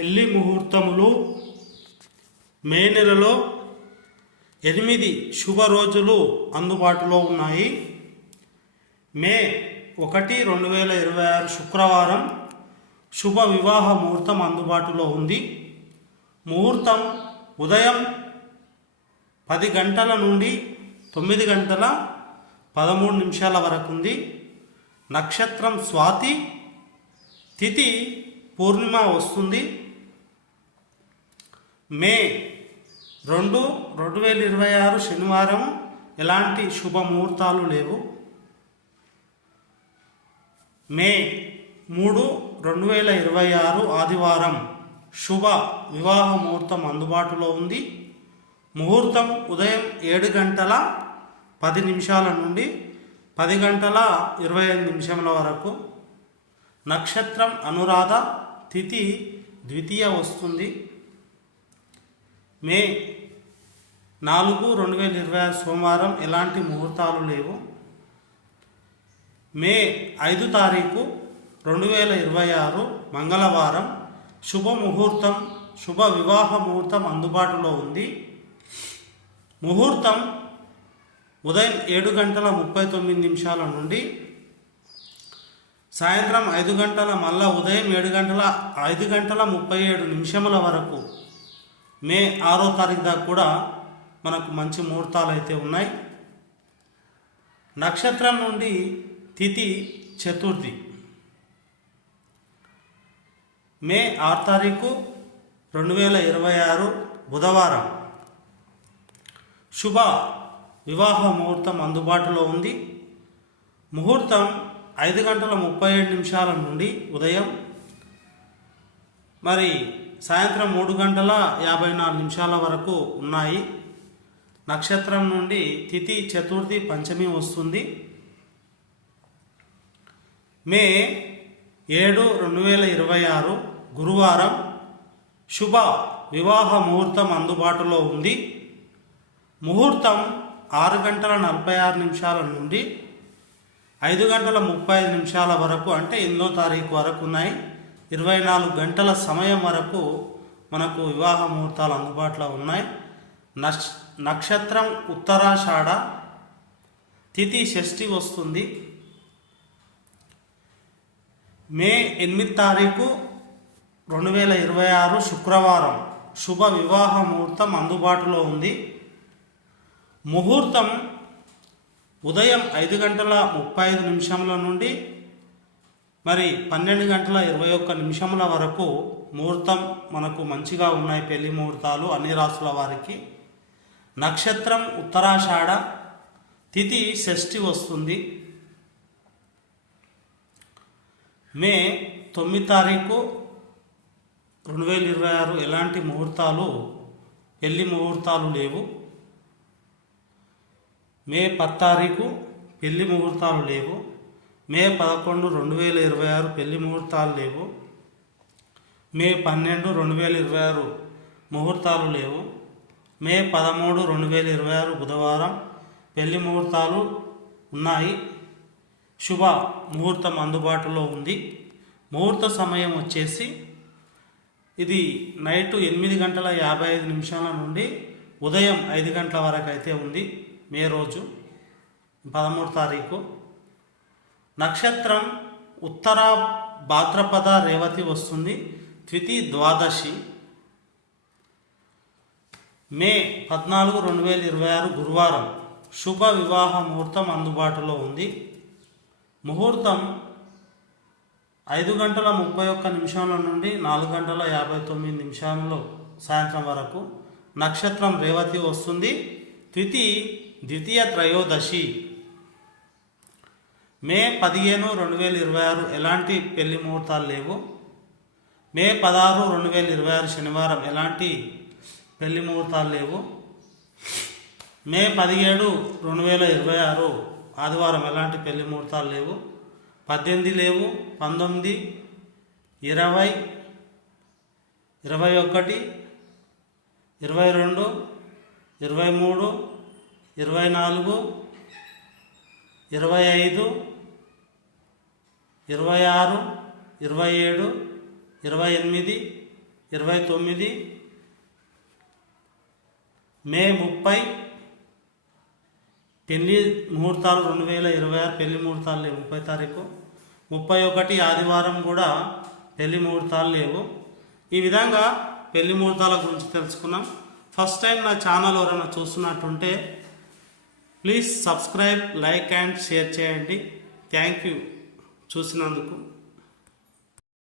పెళ్లి ముహూర్తములు మే నెలలో 8 శుభ రోజులు అందుబాటులో ఉన్నాయి. మే 1, 2026 శుక్రవారం శుభ వివాహ ముహూర్తం అందుబాటులో ఉంది. ముహూర్తం ఉదయం 10 గంటల నుండి 9 గంటల 13 నిమిషాల వరకు ఉంది. నక్షత్రం స్వాతి, తిథి పూర్ణిమ వస్తుంది. మే 2, 2026 శనివారం ఎలాంటి శుభముహూర్తాలు లేవు. మే 3, 2026 ఆదివారం శుభ వివాహ ముహూర్తం అందుబాటులో ఉంది. ముహూర్తం ఉదయం 7 గంటల 10 నిమిషాల నుండి 10 గంటల 25 నిమిషముల వరకు. నక్షత్రం అనురాధ, తిథి ద్వితీయ వస్తుంది. మే 4, 2026 సోమవారం ఎలాంటి ముహూర్తాలు లేవు. మే 5 తారీఖు 2026 మంగళవారం శుభముహూర్తం శుభ వివాహ ముహూర్తం అందుబాటులో ఉంది. ముహూర్తం ఉదయం 7 గంటల 39 నిమిషాల నుండి సాయంత్రం 5 గంటల మళ్ళా ఉదయం 5 గంటల 37 నిమిషముల వరకు. మే 6వ తారీఖు దాకా కూడా మనకు మంచి ముహూర్తాలు అయితే ఉన్నాయి. నక్షత్రం నుండి తిథి చతుర్థి. మే 6 తారీఖు 2026 బుధవారం శుభ వివాహ ముహూర్తం అందుబాటులో ఉంది. ముహూర్తం 5 గంటల 37 నిమిషాల నుండి ఉదయం సాయంత్రం 3 గంటల 54 నిమిషాల వరకు ఉన్నాయి. నక్షత్రం నుండి తిథి చతుర్థి పంచమి వస్తుంది. మే 7, 2026 గురువారం శుభ వివాహ ముహూర్తం అందుబాటులో ఉంది. ముహూర్తం 6 గంటల 46 నిమిషాల నుండి 5 గంటల 35 నిమిషాల వరకు, అంటే 8వ తారీఖు వరకు ఉన్నాయి. 24 గంటల సమయం వరకు మనకు వివాహ ముహూర్తాలు అందుబాటులో ఉన్నాయి. నక్షత్రం ఉత్తరాషాఢ, తిథి షష్ఠి వస్తుంది. మే 8 తారీఖు 2026 శుక్రవారం శుభ వివాహ ముహూర్తం అందుబాటులో ఉంది. ముహూర్తం ఉదయం 5 గంటల 35 నిమిషముల నుండి 12 గంటల 21 నిమిషముల వరకు ముహూర్తం మనకు మంచిగా ఉన్నాయి. పెళ్లి ముహూర్తాలు అన్ని రాసుల వారికి. నక్షత్రం ఉత్తరాషాఢ, తిథి షష్ఠి వస్తుంది. మే 9 తారీఖు 2026 ఎలాంటి ముహూర్తాలు పెళ్లి ముహూర్తాలు లేవు. మే 10 తారీఖు పెళ్లి ముహూర్తాలు లేవు. మే 11, 2026 పెళ్లి ముహూర్తాలు లేవు. మే 12, 2026 ముహూర్తాలు లేవు. మే 13, 2026 బుధవారం పెళ్లి ముహూర్తాలు ఉన్నాయి. శుభ ముహూర్తం అందుబాటులో ఉంది. ముహూర్త సమయం వచ్చేసి ఇది నైట్ 8 గంటల 55 నిమిషాల నుండి ఉదయం 5 గంటల వరకు అయితే ఉంది. మే రోజు 13 తారీఖు. నక్షత్రం ఉత్తర భాద్రపద రేవతి వస్తుంది. తిథి ద్వాదశి. మే 14, 2026 గురువారం శుభ వివాహ ముహూర్తం అందుబాటులో ఉంది. ముహూర్తం 5 గంటల 31 నిమిషాల నుండి 4 గంటల 59 నిమిషాలలో సాయంత్రం వరకు. నక్షత్రం రేవతి వస్తుంది. తిథి ద్వితీయ త్రయోదశి. మే 15, 2026 ఎలాంటి పెళ్లి ముహూర్తాలు లేవు. మే 16, 2026 శనివారం ఎలాంటి పెళ్లి ముహూర్తాలు లేవు. మే 17, 2026 ఆదివారం ఎలాంటి పెళ్లి ముహూర్తాలు లేవు. 18 లేవు. 19, 20, 21, 22, 23, 24, 25, 26, 27, 28, 29 మే 30 పెళ్లి ముహూర్తాలు 2026 పెళ్లి ముహూర్తాలు లేవు 30 తారీఖు 31 ఆదివారం కూడా పెళ్లి ముహూర్తాలు లేవు. ఈ విధంగా పెళ్లి ముహూర్తాల గురించి తెలుసుకున్నాం. ఫస్ట్ టైం నా ఛానల్ ఎవరైనా చూస్తున్నట్టుంటే please subscribe, like and share చేయండి. థ్యాంక్ యూ చూసినందుకు.